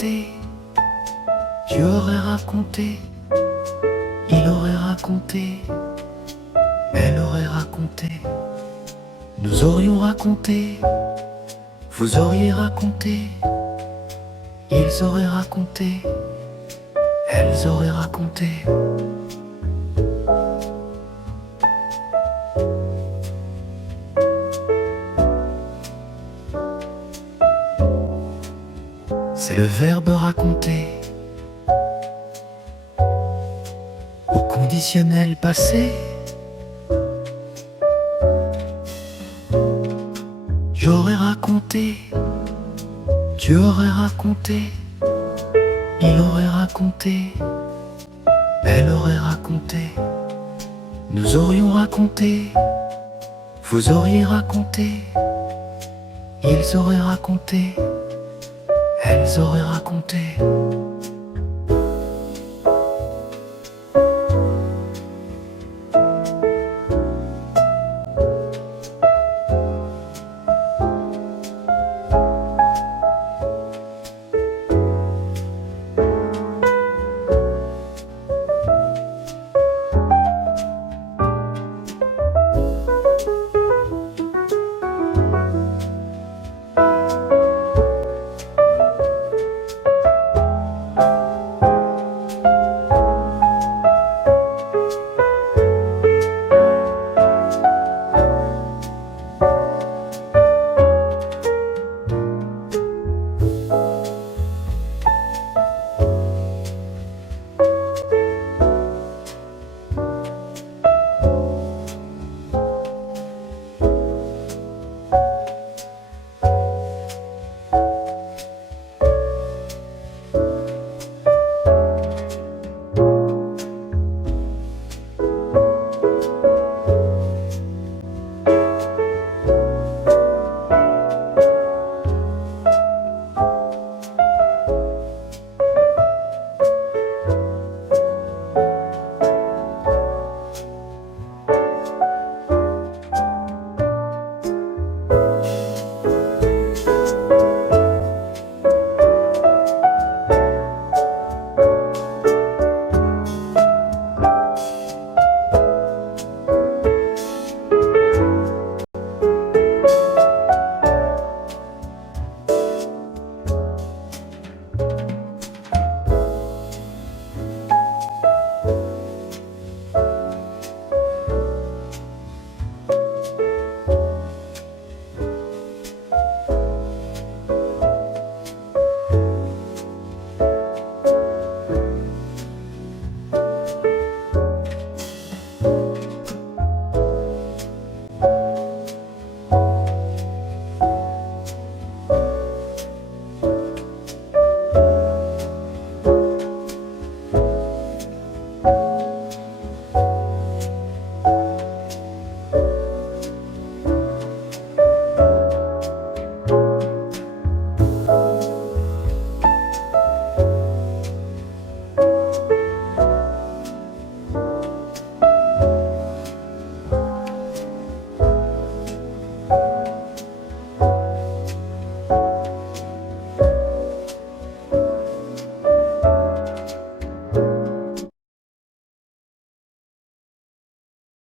raconté, tu aurais raconté, il aurait raconté, elle aurait raconté, nous aurions raconté, vous auriez raconté, ils auraient raconté, elles auraient raconté. C'est le verbe raconter. Au conditionnel passé, j'aurais raconté, tu aurais raconté, il aurait raconté, elle aurait raconté, nous aurions raconté, vous auriez raconté, ils auraient raconté, elles auraient raconté.